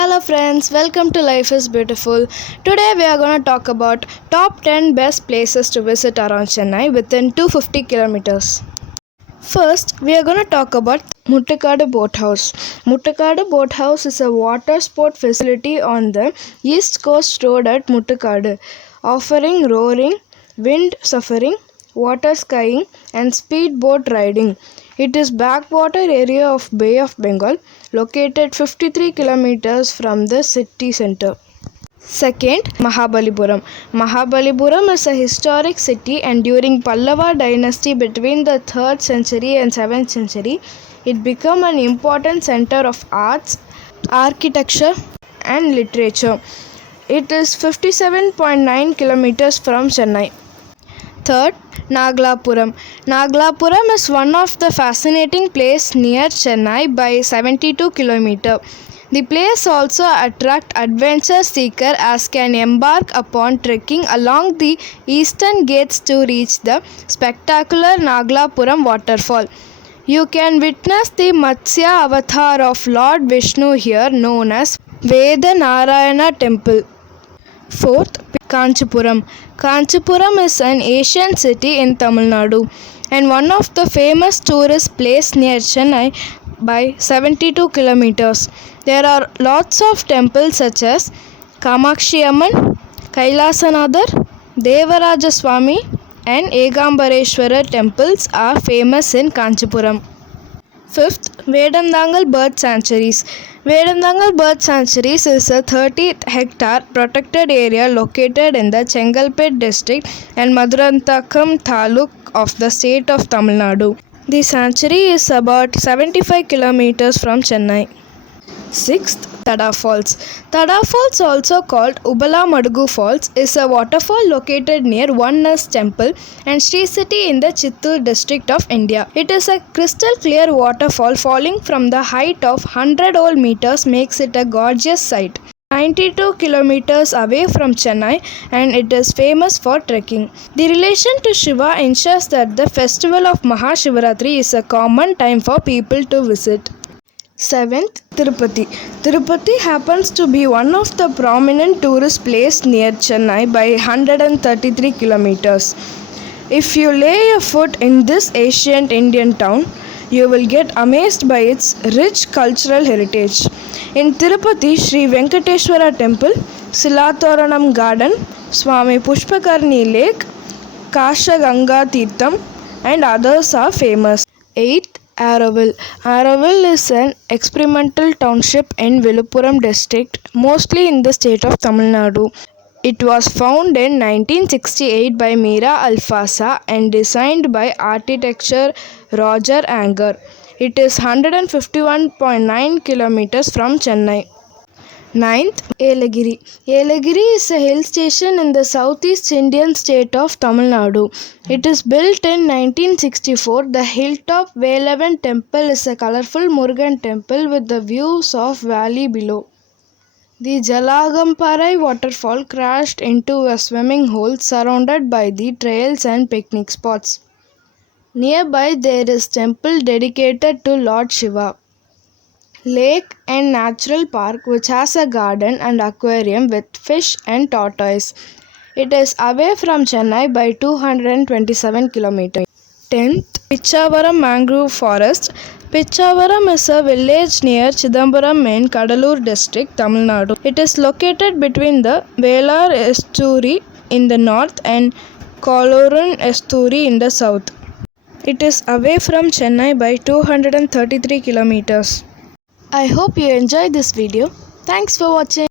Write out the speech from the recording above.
Hello friends, welcome to Life is Beautiful. Today we are going to talk about top 10 best places to visit around Chennai within 250 kilometers. First, we are going to talk about Muttakadu Boathouse. Muttakadu Boathouse is a water sport facility on the East Coast Road at Muttakadu, offering rowing, wind surfing, water skiing and speedboat riding. It is backwater area of Bay of Bengal, located 53 kilometers from the city center. Second, Mahabalipuram. Mahabalipuram is a historic city, and during Pallava dynasty between the 3rd century and 7th century, it became an important center of arts, architecture and literature. It is 57.9 kilometers from Chennai. Third, Nagalapuram. Nagalapuram is one of the fascinating places near Chennai by 72 km. The place also attracts adventure seekers as can embark upon trekking along the eastern gates to reach the spectacular Nagalapuram waterfall. You can witness the Matsya avatar of Lord Vishnu here, known as Veda Narayana Temple. Fourth, Kanchipuram. Kanchipuram is an ancient city in Tamil Nadu and one of the famous tourist places near Chennai by 72 kilometers. There are lots of temples such as Kamakshi Amman, Kailasanadar, Devaraja Swami and Egambareshwara temples are famous in Kanchipuram. Fifth, Vedandangal Bird Sanctuaries. Vedandangal Bird Sanctuaries is a 30-hectare protected area located in the Chengalpet district and Maduranthakam taluk of the state of Tamil Nadu. The sanctuary is about 75 kilometers from Chennai. Sixth, Tada Falls. Tada Falls, also called Ubala Madugu Falls, is a waterfall located near Oneness Temple and Sri City in the Chittoor district of India. It is a crystal clear waterfall falling from the height of 100 old meters makes it a gorgeous sight. 92 kilometers away from Chennai, and it is famous for trekking. The relation to Shiva ensures that the festival of Mahashivaratri is a common time for people to visit. Seventh, Tirupati. Tirupati happens to be one of the prominent tourist places near Chennai by 133 kilometers. If you lay your foot in this ancient Indian town, you will get amazed by its rich cultural heritage. In Tirupati, Sri Venkateshwara Temple, Silatoranam Garden, Swami Pushpakarni Lake, Kasha Ganga Tirtham and others are famous. 8th, Araval. Araval is an experimental township in Viluppuram district, mostly in the state of Tamil Nadu. It was founded in 1968 by Mira Alfasa and designed by architect Roger Anger. It is 151.9 kilometers from Chennai. 9th, Yelagiri. Yelagiri is a hill station in the southeast Indian state of Tamil Nadu. It is built in 1964. The hilltop Velavan temple is a colorful Murugan temple with the views of valley below. The Jalagamparai waterfall crashed into a swimming hole surrounded by the trails and picnic spots. Nearby there is temple dedicated to Lord Shiva. Lake and Natural Park, which has a garden and aquarium with fish and tortoise. It is away from Chennai by 227 kilometers. 10th, Pichavaram Mangrove Forest. Pichavaram is a village near Chidambaram in Kadalur district, Tamil Nadu. It is located between the Velar estuary in the north and Kolorun estuary in the south. It is away from Chennai by 233 kilometers. I hope you enjoyed this video. Thanks for watching.